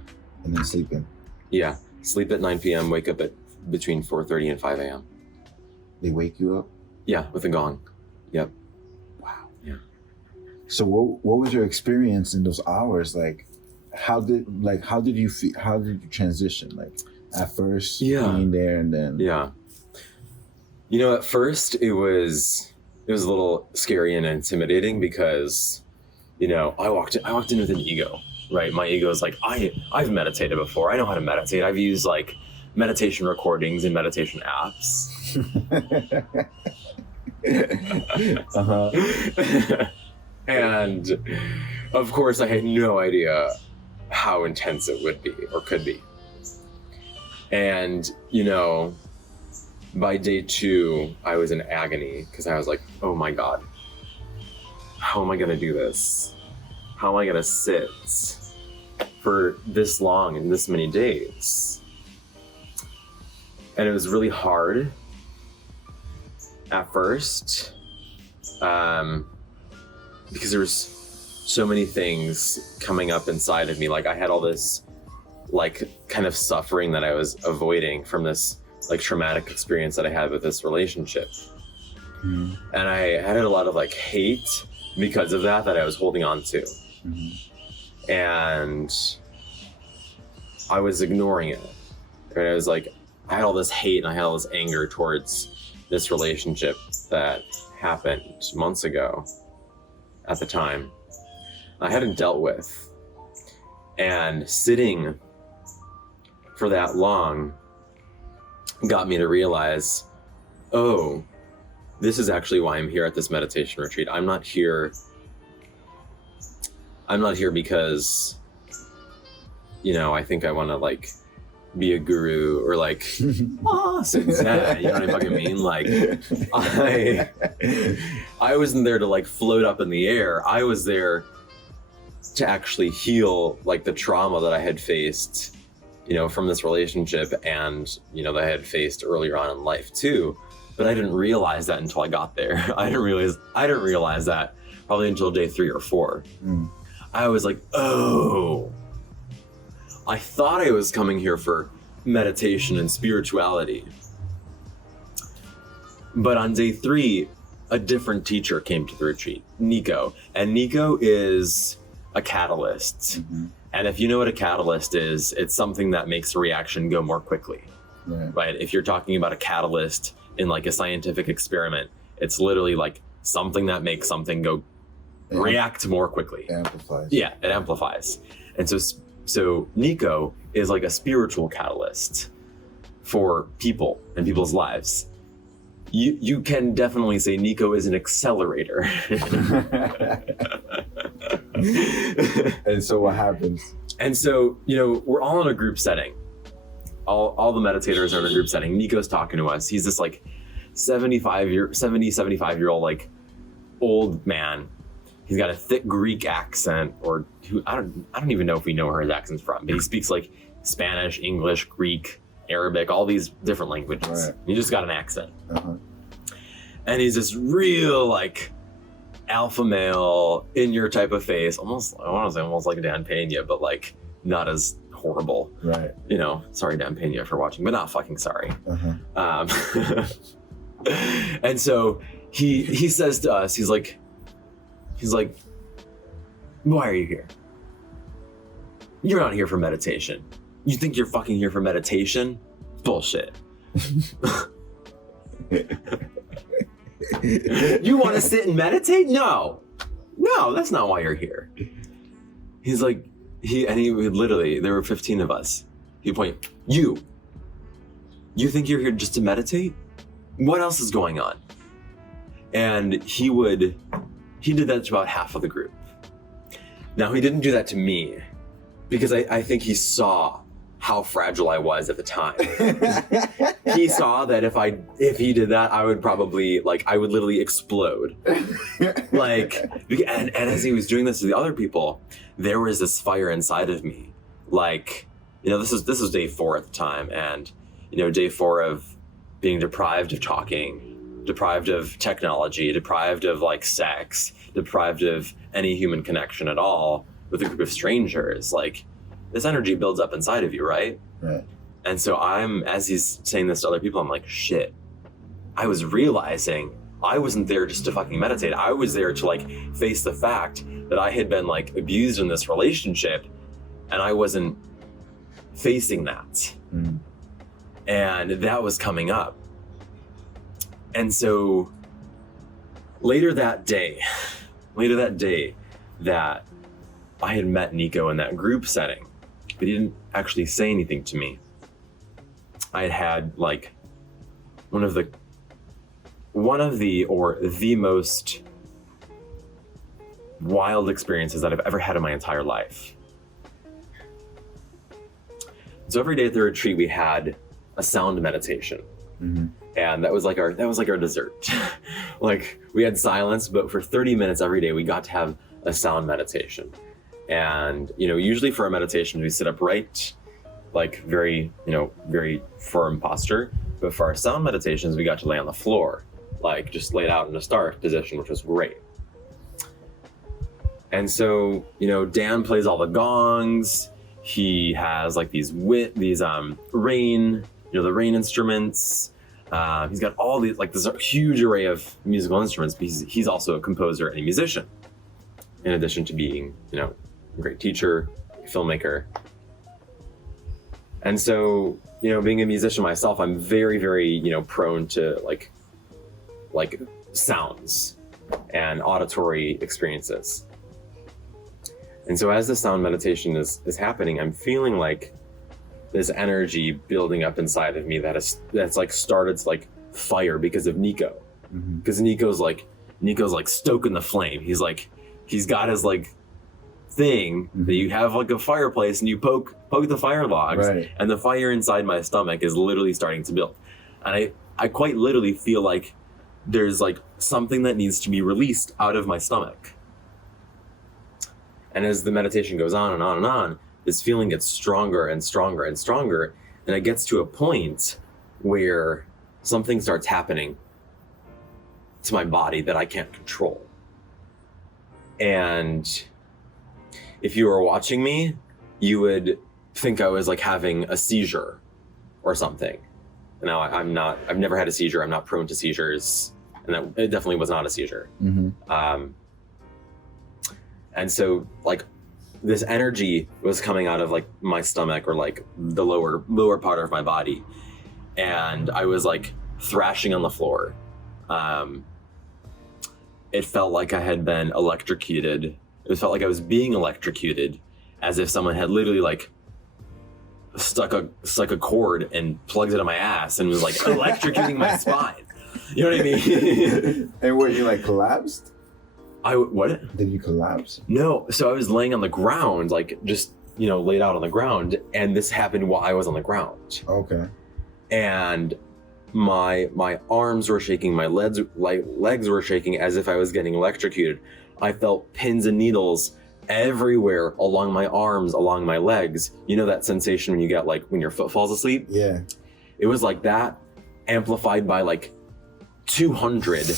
And then sleeping. Yeah. Sleep at 9 p.m., wake up at between 4:30 and 5 a.m. They wake you up? Yeah, with a gong. Yep. Wow. Yeah. So what was your experience in those hours? Like, how did you feel? How did you transition? Like at first being there and then. Yeah. You know, at first it was a little scary and intimidating because, you know, I walked in with an ego, right? My ego is like, I've meditated before. I know how to meditate. I've used like meditation recordings and meditation apps. And of course I had no idea how intense it would be or could be. And, you know, by day 2, I was in agony because I was like, oh my God, how am I going to do this? How am I going to sit for this long and this many days? And it was really hard at first because there was so many things coming up inside of me. Like I had all this like kind of suffering that I was avoiding from this like traumatic experience that I had with this relationship. Mm-hmm. And I had a lot of like hate because of that I was holding on to. Mm-hmm. And I was ignoring it. And I was like, I had all this hate and I had all this anger towards this relationship that happened months ago at the time I hadn't dealt with. And sitting for that long got me to realize, oh, this is actually why I'm here at this meditation retreat. I'm not here because, you know, I think I want to like be a guru or like sit zen, you know what I fucking mean? Like I wasn't there to like float up in the air. I was there to actually heal like the trauma that I had faced, you know, from this relationship and, you know, that I had faced earlier on in life too. But I didn't realize that until I got there. I didn't realize that probably until day 3 or 4. I was like, oh, I thought I was coming here for meditation and spirituality. But on day 3, a different teacher came to the retreat, Nico. And Nico is a catalyst. Mm-hmm. And if you know what a catalyst is, it's something that makes a reaction go more quickly. Right? If you're talking about a catalyst in like a scientific experiment, it's literally like something that makes something go react more quickly. Amplifies. Yeah, it amplifies. And so Nico is like a spiritual catalyst for people and people's lives. You can definitely say Nico is an accelerator. And so what happens? And so, we're all in a group setting. All the meditators are in a group setting. Nico's talking to us. He's this like 75-year-old like old man. He's got a thick Greek accent, or I don't even know if we know where his accent's from, but he speaks like Spanish, English, Greek, Arabic, all these different languages. Right. He just got an accent. Uh-huh. And he's this real like alpha male in your type of face, almost like Dan Pena, but like not as horrible. Right. Sorry Dan Pena for watching, but not fucking sorry. Uh-huh. And so he says to us, he's like, why are you here? You're not here for meditation. You think you're fucking here for meditation? Bullshit. You want to sit and meditate? No, that's not why you're here. He's like, he would literally, there were 15 of us. He'd point, you think you're here just to meditate? What else is going on? And he did that to about half of the group. Now, he didn't do that to me because I think he saw how fragile I was at the time. He saw that if he did that, I would probably I would literally explode. And as he was doing this to the other people, there was this fire inside of me. This was day 4 at the time, and day 4 of being deprived of talking, deprived of technology, deprived of sex, deprived of any human connection at all with a group of strangers. This energy builds up inside of you, right? Right. And so as he's saying this to other people, I'm like, shit. I was realizing I wasn't there just to fucking meditate. I was there to face the fact that I had been abused in this relationship, and I wasn't facing that. Mm. And that was coming up. And so later that day that I had met Nico in that group setting, but he didn't actually say anything to me. I had one of the most wild experiences that I've ever had in my entire life. So every day at the retreat we had a sound meditation. Mm-hmm. And that was our dessert. We had silence, but for 30 minutes every day we got to have a sound meditation. And usually for our meditations we sit upright, very very firm posture. But for our sound meditations we got to lay on the floor, just laid out in a star position, which was great. And so Dan plays all the gongs. He has these rain, the rain instruments. He's got all these this huge array of musical instruments, but he's also a composer and a musician, in addition to being a great teacher, filmmaker. And so being a musician myself, I'm very very prone to sounds and auditory experiences. And so as the sound meditation is happening, I'm feeling this energy building up inside of me that's started to fire because of Nico. Mm-hmm. Because Nico's stoking the flame. He's got his thing Mm-hmm. that you have a fireplace and you poke the fire logs, right. And the fire inside my stomach is literally starting to build. And I quite literally feel there's something that needs to be released out of my stomach. And as the meditation goes on and on and on, this feeling gets stronger and stronger and stronger, and it gets to a point where something starts happening to my body that I can't control. And if you were watching me, you would think I was like having a seizure or something. Now I've never had a seizure. I'm not prone to seizures, and that it definitely was not a seizure. And so like this energy was coming out of like my stomach or like the lower part of my body, and I was like thrashing on the floor. It felt like I had been electrocuted. It felt like I was being electrocuted, as if someone had literally like stuck a cord and plugged it on my ass and was like electrocuting my spine. You know what I mean? And what, you like collapsed? What? Did you collapse? No. So I was laying on the ground, like just, laid out on the ground. And this happened while I was on the ground. Okay. And my arms were shaking, my legs were shaking as if I was getting electrocuted. I felt pins and needles everywhere along my arms, along my legs. You know that sensation when you get like when your foot falls asleep? Yeah. It was like that, amplified by like 200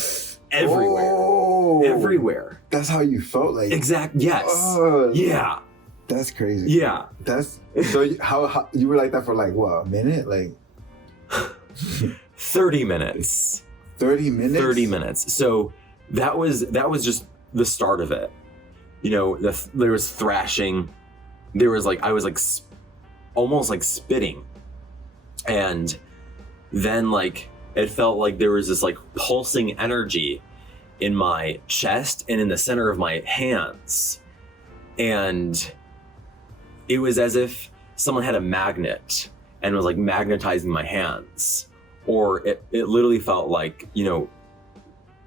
everywhere. Oh, everywhere. That's how you felt, like Yes. Yeah. That's crazy. Yeah. That's so. How you were like that for like what, a minute? Like 30 minutes. 30 minutes. 30 minutes. So that was just the start of it. There was thrashing. There was like I was like almost like spitting, and then like it felt like there was this like pulsing energy in my chest and in the center of my hands, and it was as if someone had a magnet and was like magnetizing my hands, or it literally felt like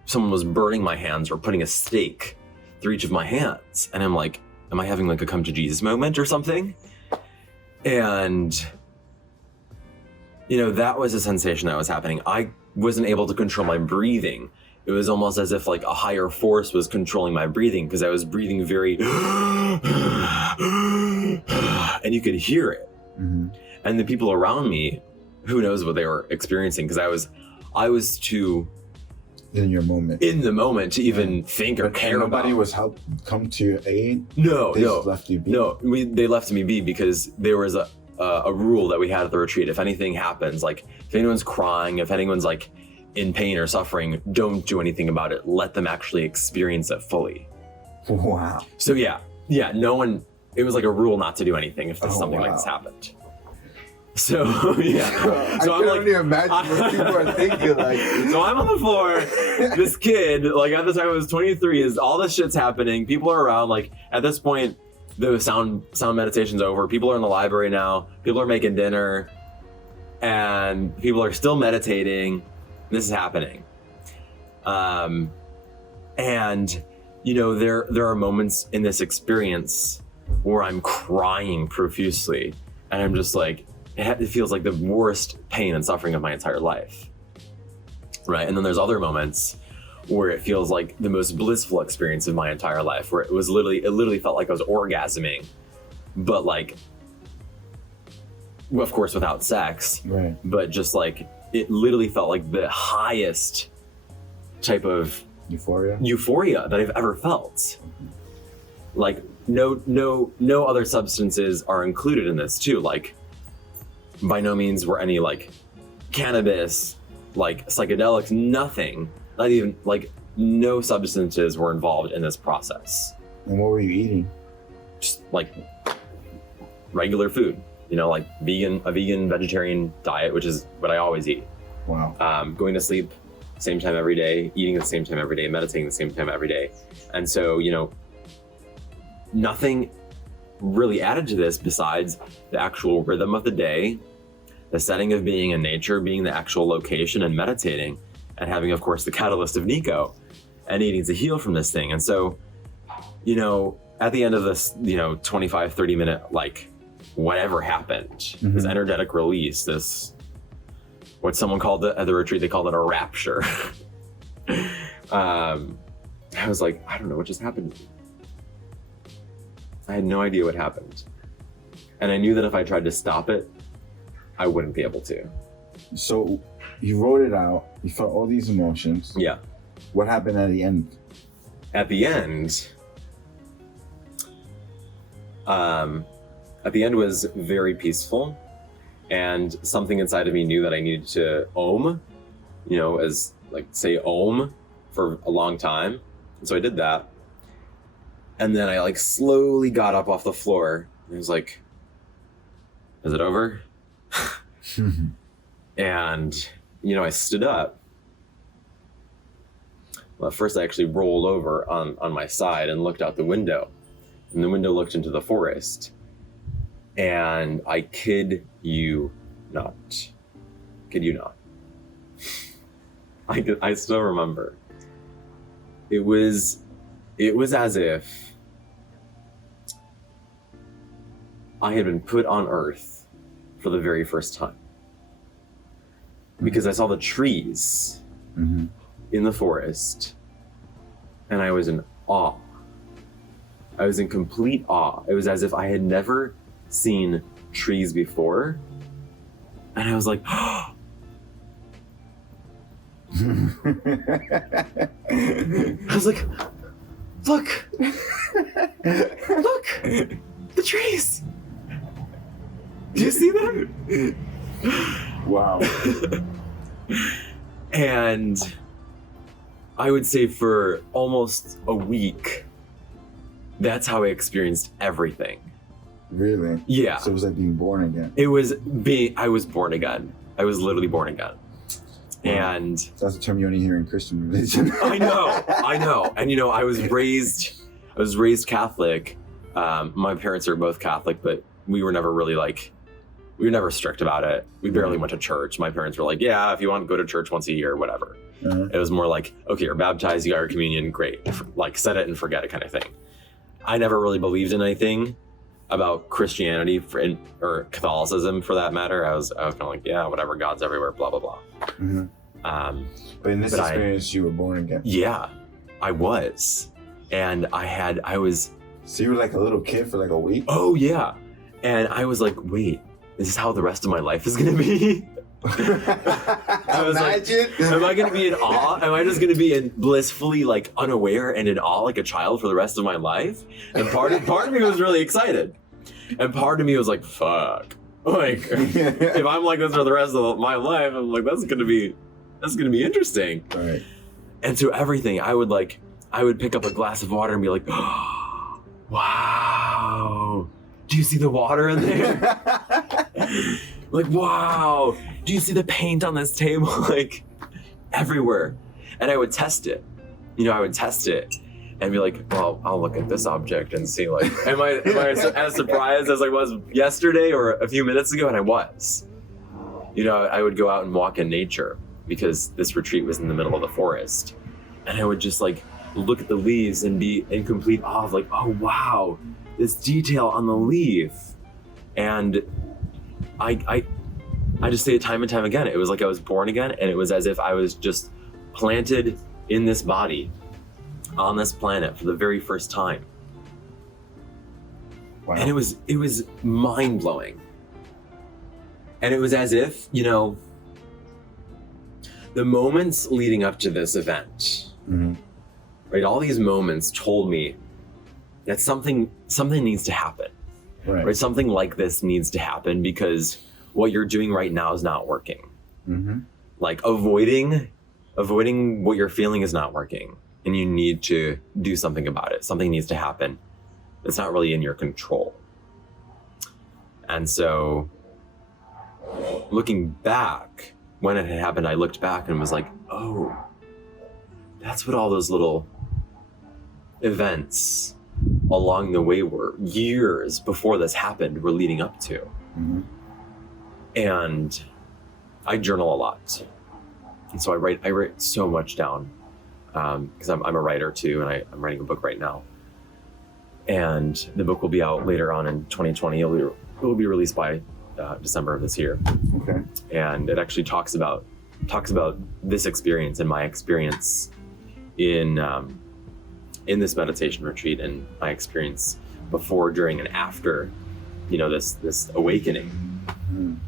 someone was burning my hands or putting a stake through each of my hands. And I'm like, am I having like a come to Jesus moment or something? And that was a sensation that was happening. I wasn't able to control my breathing. It was almost as if like a higher force was controlling my breathing, because I was breathing very and you could hear it. And the people around me, who knows what they were experiencing, because I was too in the moment to even think or care about. Nobody was come to your aid? No. They just left you be? No, they left me be because there was a rule that we had at the retreat. If anything happens, like if anyone's crying, if anyone's like in pain or suffering, don't do anything about it. Let them actually experience it fully. Wow. So yeah, no one, it was like a rule not to do anything if something like this happened. So yeah, so I can only imagine what people are thinking. Like, so I'm on the floor. This kid, like at the time I was 23, is all this shit's happening. People are around. Like at this point, the sound meditation's over. People are in the library now. People are making dinner, and people are still meditating. This is happening, and there are moments in this experience where I'm crying profusely, and I'm just like. It feels like the worst pain and suffering of my entire life, right? And then there's other moments where it feels like the most blissful experience of my entire life, where it literally felt like I was orgasming, but like, well, of course, without sex, right? But just like it literally felt like the highest type of euphoria that I've ever felt. Like no other substances are included in this too, like. By no means were any like cannabis, like psychedelics, nothing, not even like no substances were involved in this process. And what were you eating? Just like regular food, like a vegan, vegetarian diet, which is what I always eat. Wow. Going to sleep same time every day, eating at the same time every day, meditating at the same time every day. And so, nothing really added to this besides the actual rhythm of the day, the setting of being in nature, being the actual location and meditating, and having, of course, the catalyst of Nico and needing to heal from this thing. And so, at the end of this, 25, 30 minute, like whatever happened, this energetic release, this, what someone called it at the retreat, they called it a rapture. I was like, I don't know what just happened. I had no idea what happened. And I knew that if I tried to stop it, I wouldn't be able to. So you wrote it out, you felt all these emotions. Yeah. What happened at the end? At the end, at the end was very peaceful, and something inside of me knew that I needed to Om, as like say Om for a long time. And so I did that. And then I like slowly got up off the floor. And I was like, is it over? And, I stood up. Well, at first I actually rolled over on my side and looked out the window. And the window looked into the forest. And I kid you not. I still remember. It was as if I had been put on Earth for the very first time. Because I saw the trees in the forest, and I was in awe. I was in complete awe. It was as if I had never seen trees before. And I was like, I was like, look, the trees. Do you see them? Wow. And I would say for almost a week, that's how I experienced everything. Really? Yeah. So it was like being born again. I was born again. I was literally born again. And that's a term you only hear in Christian religion. I know. And I was raised Catholic. My parents are both Catholic, but we were never really we were never strict about it. We barely went to church. My parents were like, yeah, if you want to go to church once a year, whatever. It was more like, okay, you're baptized, you got your communion, great. Like set it and forget it kind of thing. I never really believed in anything about Christianity or Catholicism for that matter. I was kind of like, yeah, whatever, God's everywhere, blah, blah, blah. But in this experience, you were born again. Yeah, I was. And I was. So you were like a little kid for like a week? Oh, yeah. And I was like, wait, is this how the rest of my life is going to be? I was Imagine. like, am I going to be in awe? Am I just going to be blissfully unaware and in awe like a child for the rest of my life? And part of me was really excited. And part of me was like, fuck. Like, if I'm like this for the rest of my life, I'm like, that's going to be interesting. Right. And so everything, I would pick up a glass of water and be like, oh, wow. Do you see the water in there? Like, wow. Do you see the paint on this table? Like, everywhere. And I would test it. And be like, well, I'll look at this object and see, like, am I as surprised as I was yesterday or a few minutes ago? And I was. I would go out and walk in nature because this retreat was in the middle of the forest. And I would just look at the leaves and be in complete awe of oh, wow, this detail on the leaf. And I just say it time and time again. It was like I was born again, and it was as if I was just planted in this body on this planet for the very first time. Wow. And it was mind-blowing. And it was as if, the moments leading up to this event, right, all these moments told me that something needs to happen. Right? Something like this needs to happen because what you're doing right now is not working. Like avoiding what you're feeling is not working. And you need to do something about it. Something needs to happen. It's not really in your control. And so looking back, when it had happened, I looked back and was like, oh, that's what all those little events along the way were years before this happened were leading up to. And I journal a lot. And so I write so much down. Because I'm a writer too, and I'm writing a book right now. And the book will be out later on in 2020. It will be released by December of this year. Okay. And it actually talks about this experience and my experience in this meditation retreat and my experience before, during, and after, this awakening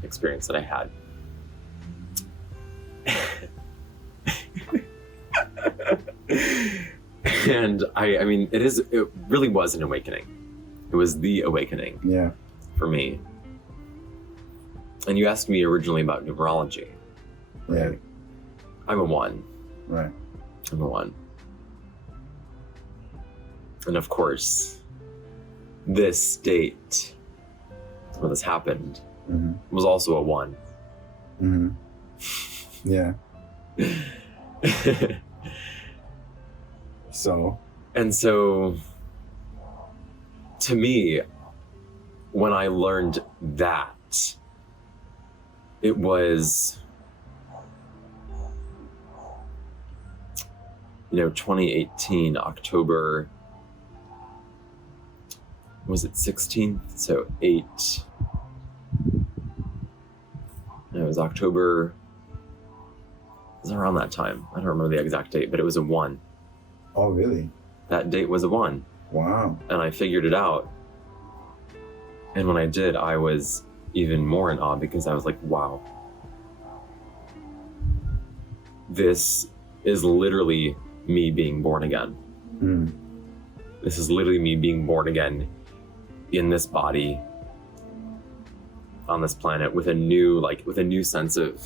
experience that I had. And I mean, it really was an awakening. It was the awakening. Yeah. for me. And you asked me originally about numerology. Yeah. I'm a 1. Right. I'm a 1. And of course, this date when this happened Mm-hmm. was also a 1. Mm-hmm. Yeah. So. And so, to me, when I learned that, it was, 2018, October, was it 16th? So 8. No, it was October, it was around that time. I don't remember the exact date, but it was a 1. Oh, really? That date was a 1. Wow. And I figured it out. And when I did, I was even more in awe because I was like, wow. This is literally me being born again. Mm. This is literally me being born again in this body on this planet with a new sense of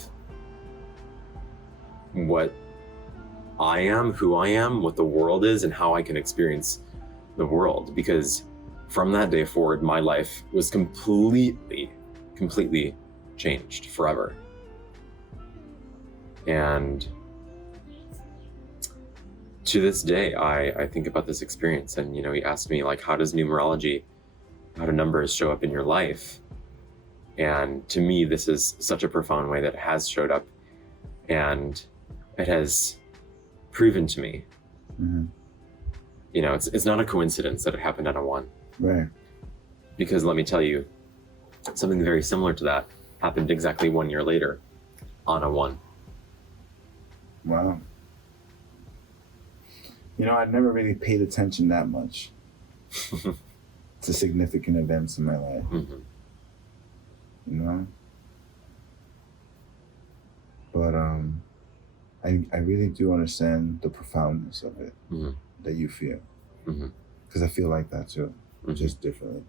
what I am, who I am, what the world is, and how I can experience the world. Because from that day forward, my life was completely changed forever. And to this day, I think about this experience, and he asked me, like, how does numerology, how do numbers show up in your life? And to me, this is such a profound way that it has showed up, and it has proven to me, Mm-hmm. it's not a coincidence that it happened on a 1. Right. Because let me tell you, something very similar to that happened exactly 1 year later on a 1. Wow. I'd never really paid attention that much to significant events in my life. Mm-hmm. But I really do understand the profoundness of it Mm-hmm. that you feel. Mm-hmm. Because I feel like that too, Mhm. just differently.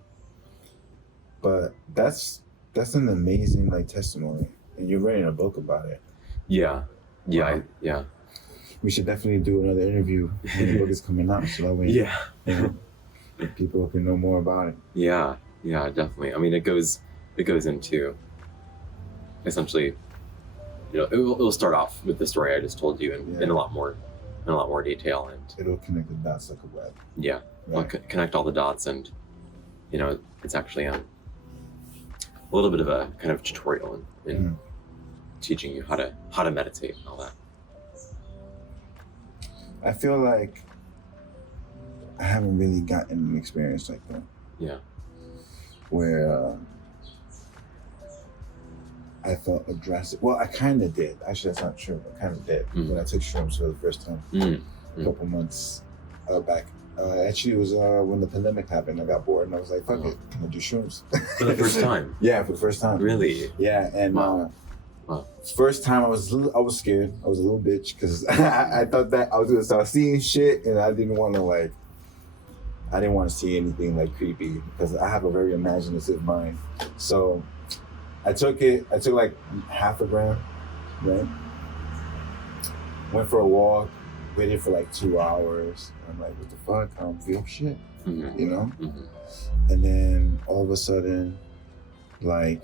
But that's an amazing testimony, and you're writing a book about it. Yeah. Wow. We should definitely do another interview when the book is coming out, so that way Yeah. people can know more about it. Yeah, definitely. I mean, it goes into essentially, it'll start off with the story I just told you in a lot more detail, and It'll connect the dots like a web. yeah, I'll connect all the dots, and it's actually a little bit of a kind of tutorial in teaching you how to meditate and all that. I feel like I haven't really gotten an experience like that. Yeah. Where I felt a drastic. Well, I kind of did. Actually, that's not true. I kind of did when I took shrooms for the first time a couple months back. Actually, it was when the pandemic happened. I got bored and I was like, "Fuck it, I'm gonna do shrooms." For the first time. Yeah, for the first time. Really? Yeah, and Wow. first time I was scared. I was a little bitch because I thought that I was gonna start seeing shit, and I didn't want to see anything creepy because I have a very imaginative mind. So I took like half a gram, right? Went for a walk, waited for 2 hours. I'm like, what the fuck? I don't feel shit, Mm-hmm. And then all of a sudden, I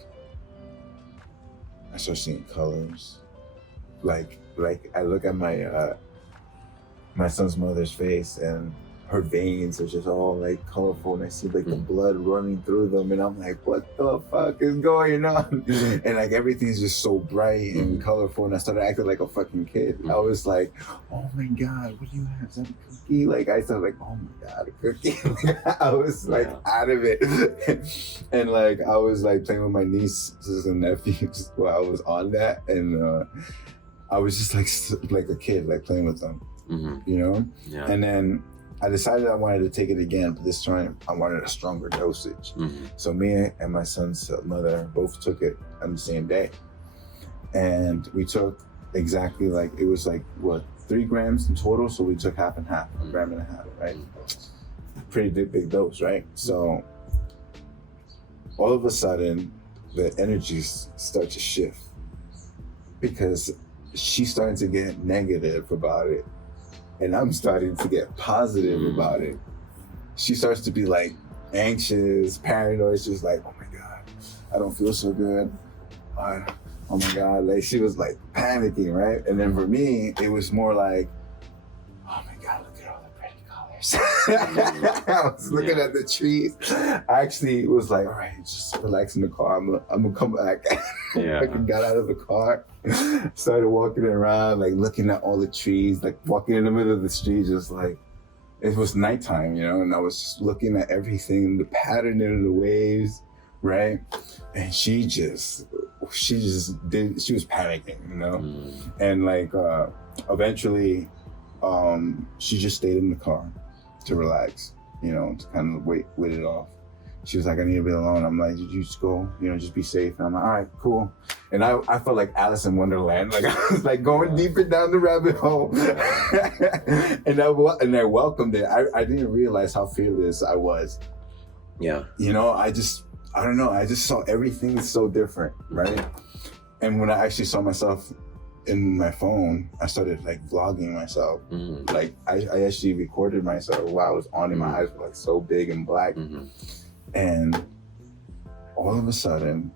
start seeing colors. Like I look at my son's mother's face, and her veins are just all colorful, and I see the blood running through them, and I'm like, what the fuck is going on? And everything's just so bright and colorful, and I started acting like a fucking kid. I was like, oh my God, what do you have? Is that a cookie? I started oh my God, a cookie. I was out of it. And I was playing with my nieces and nephews while I was on that, and I was just like a kid, playing with them, Yeah. And then I decided I wanted to take it again, but this time I wanted a stronger dosage. So me and my son's mother both took it on the same day. And we took exactly it was 3 grams in total. So we took half and half, a gram and a half, right? Pretty big dose, right? So all of a sudden the energies start to shift because she's starting to get negative about it and I'm starting to get positive about it. She starts to be like anxious, paranoid. She's like, oh my God, I don't feel so good. Oh my God, like she was like panicking, right? And then for me, it was more like, oh my God, look at all the pretty colors. I was looking at the trees. I actually was like, all right, just relax in the car. I'm gonna come back. Yeah. I got out of the car, started walking around, like looking at all the trees, like walking in the middle of the street, just like, it was nighttime, you know, and I was just looking at everything, the pattern of the waves, right? And she was panicking, you know? And like, eventually, she just stayed in the car to relax, you know, to kind of wait it off. She was like, I need to be alone. I'm like, did you just go, you know, just be safe. And I'm like, all right, cool. And I felt like Alice in Wonderland. Like I was like going deeper down the rabbit hole. and I welcomed it. I didn't realize how fearless I was. Yeah. You know, I don't know. I just saw everything so different, right? And when I actually saw myself in my phone, I started like vlogging myself. Like I actually recorded myself while I was on and my eyes were like so big and black. And all of a sudden,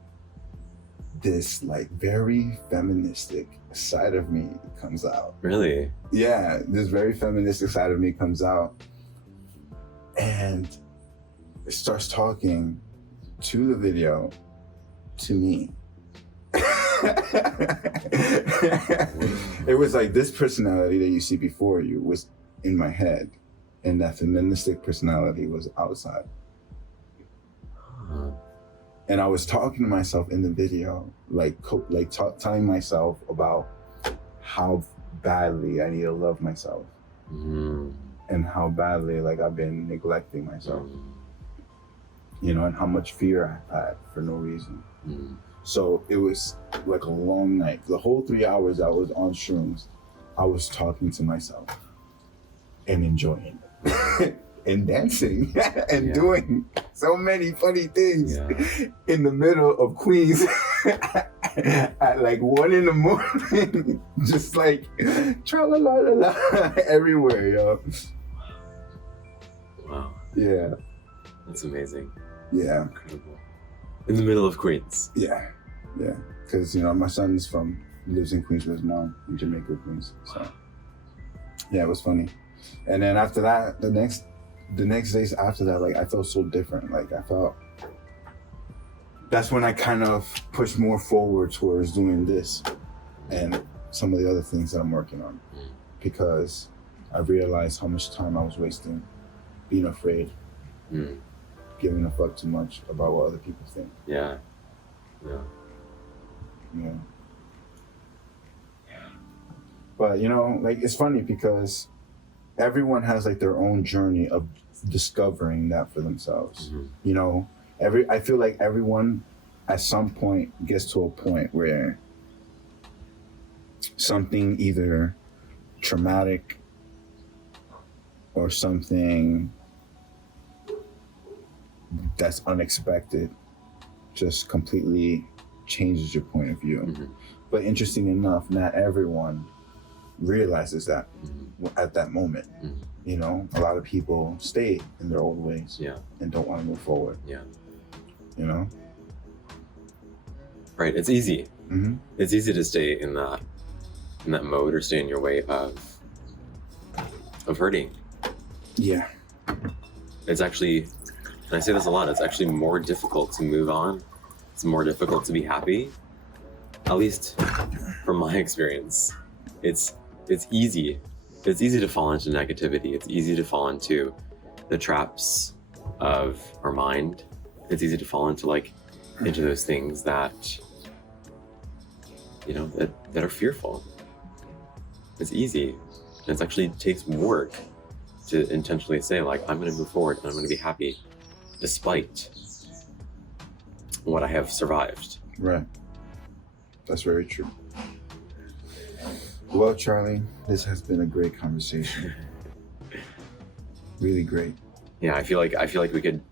this like very feministic side of me comes out. Really? Yeah, this very feministic side of me comes out. And it starts talking to the video to me. It was like this personality that you see before you was in my head, and that feministic personality was outside. And I was talking to myself in the video, telling myself about how badly I need to love myself, and how badly like I've been neglecting myself, you know, and how much fear I've had for no reason. So it was like a long night. The whole 3 hours I was on shrooms, I was talking to myself and enjoying it. And dancing and doing so many funny things in the middle of Queens at like 1 a.m, just like tra-la-la-la-la everywhere, yo. Wow. Yeah. That's amazing. Yeah. Incredible. In the middle of Queens. Yeah. Yeah. Because, you know, my son lives in Queens with his mom in Jamaica, Queens. So, yeah, it was funny. And then after that, the next days after that, like I felt so different. Like I felt, that's when I kind of pushed more forward towards doing this and some of the other things that I'm working on, because I realized how much time I was wasting being afraid, giving a fuck too much about what other people think. Yeah. But you know, like it's funny because everyone has like their own journey of discovering that for themselves. You know, I feel like everyone at some point gets to a point where something either traumatic or something that's unexpected just completely changes your point of view. But interesting enough, not everyone realizes that at that moment. You know, a lot of people stay in their old ways and don't want to move forward. You know? Right, it's easy. It's easy to stay in that mode or stay in your way of hurting. Yeah. It's actually, and I say this a lot, it's actually more difficult to move on. It's more difficult to be happy. At least from my experience. It's easy. It's easy to fall into negativity. It's easy to fall into the traps of our mind. It's easy to fall into those things that, you know, that are fearful. It's easy. And it actually takes work to intentionally say, like, I'm going to move forward and I'm going to be happy despite what I have survived. Right. That's very true. Well, Charlie, this has been a great conversation. Really great. Yeah, I feel like we could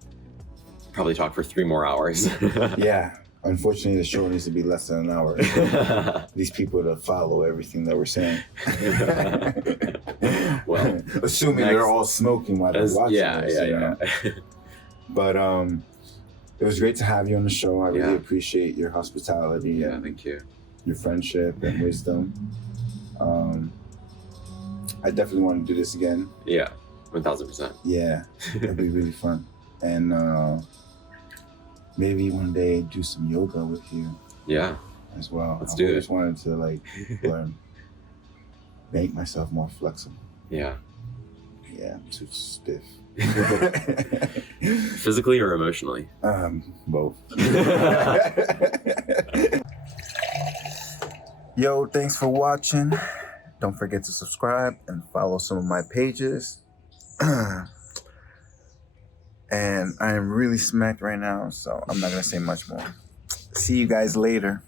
probably talk for 3 more hours. Yeah. Unfortunately, the show needs to be less than an hour. These people to follow everything that we're saying. Well, assuming they're all smoking while they're watching this. Yeah. But it was great to have you on the show. I really Yeah. appreciate your hospitality Yeah, and thank you. your friendship and wisdom. I definitely want to do this again. Yeah, 1000%. Yeah, it'd be really fun. And maybe one day do some yoga with you Yeah, as well. Let's I do always it. wanted to like learn, make myself more flexible. yeah. Yeah, I'm too stiff. Physically or emotionally? Both. Yo, thanks for watching. Don't forget to subscribe and follow some of my pages. And I am really smacked right now, so I'm not gonna say much more. See you guys later.